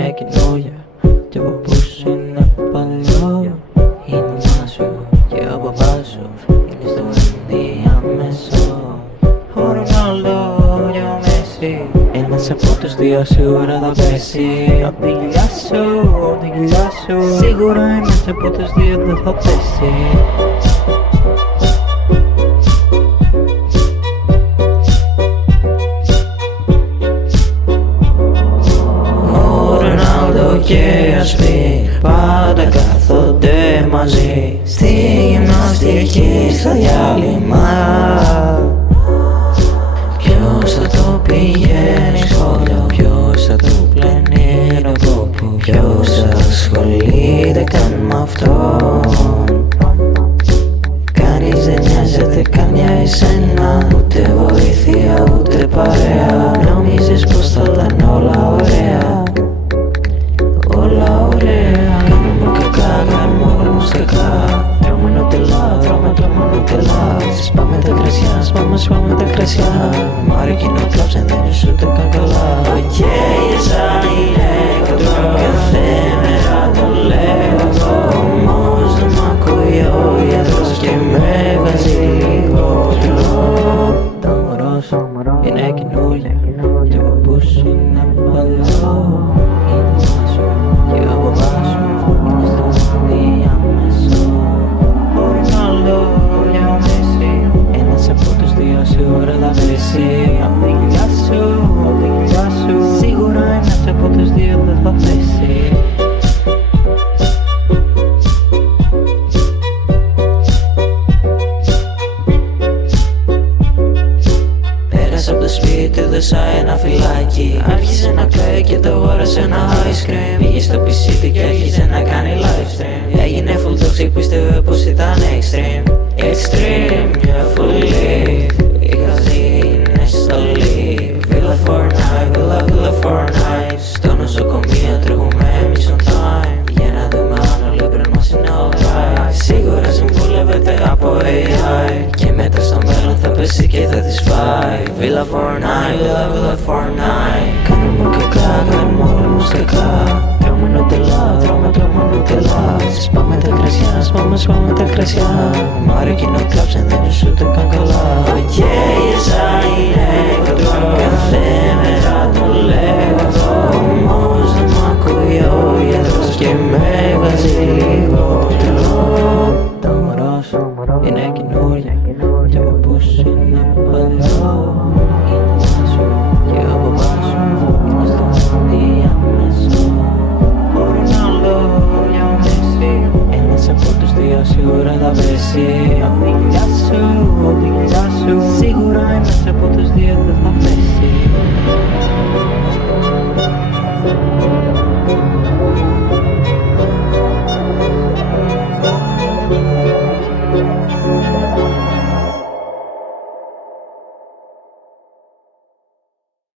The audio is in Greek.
είναι καινούρια και ο παππούς είναι παλιό. Η μαμά σου και ο παπάς σου είναι στο ενδιάμεσο. Ο Ρονάλντο και ο Μέση, ένας από τους δύο σίγουρα θα πέσει. Απ' τη κοιλιά σου, απ' τη κοιλιά σου, σίγουρα ένας από τους δύο δεν θα πέσει. Και ας πει πάντα κάθονται μαζί στη γυμναστική στο διάλειμμα. Ποιος θα το πηγαίνει σχολείο, ποιος θα το πλένει ροδόπο, ποιος θα ασχολείται καν μ' αυτόν. Κανείς δεν νοιάζεται καν για εσένα, ούτε βοήθεια ούτε παρέα. Νομίζεις πως θα ήταν όλα ωραία, όλα ωραία. Κάνουμε κακά, κάνουμε όλα μας κακά. Τρώμε νοτελά, τρώμε νοτελά. Σπάμε τα κρασιά, σπάμε τα κρασιά. Μ' αρέσει να κλάψε, δεν είσαι ούτε καν καλά. Οκ, σαν είναι κοντρό, κάθε μέρα το λέω αυτό. Όμως δεν μ' ακούει ο γιατρός και με βάζει λίγο τρό. Το μωρό σου είναι καινούρια και ο παππούς είναι παλιό. Σίγουρα θα πέσει. Απ' τη κοιλιά σου, απ' τη κοιλιά σου, σίγουρα ένας από τους δύο δεν θα πέσει. Πέρασε από το σπίτι, δώσα ένα φυλάκι. Άρχισε να κλαίει και το αγόρασε ένα ice cream. Πήγε στο PC του και άρχισε να κάνει live stream. Έγινε full toxic, πίστευε πως ήταν extreme. Extreme, μια φουλή. Στο νοσοκομείο τρέχουμε mission time για να δούμε αν όλοι πριν μας είναι alright. Σίγουρα συμβουλεύεται από AI και μετά στο μέλλον θα πέσει και θα τις φάει. Villa Fortnite, Villa Fortnite. Κάνουμε κακά, κάνουμε όλα μας κακά. Τρώμε νοτελά, τρώμε νοτελά. Σπάμε τα κρασιά, σπάμε τα κρασιά. Μ' αρέσει να κλάψε, δεν είσαι ούτε καν καλά. Οκ, σαν είναι κοντρό, κάθε μέρα το λέω αυτό. Όμως δεν μ' ακούει ο γιατρός και με βάζει λίγο τρό. Το μωρό σου είναι καινούρια και ο παππούς είναι παλιό. Η μαμά σου και ο παπάς σου είναι στο ενδιάμεσο. Ο Ρονάλντο και ο Μέση, ένας από τους δύο σίγουρα θα πέσει. Απ' τη κοιλιά σου, απ' τη κοιλιά σου, σίγουρα ένας από τους δύο δεν θα πέσει.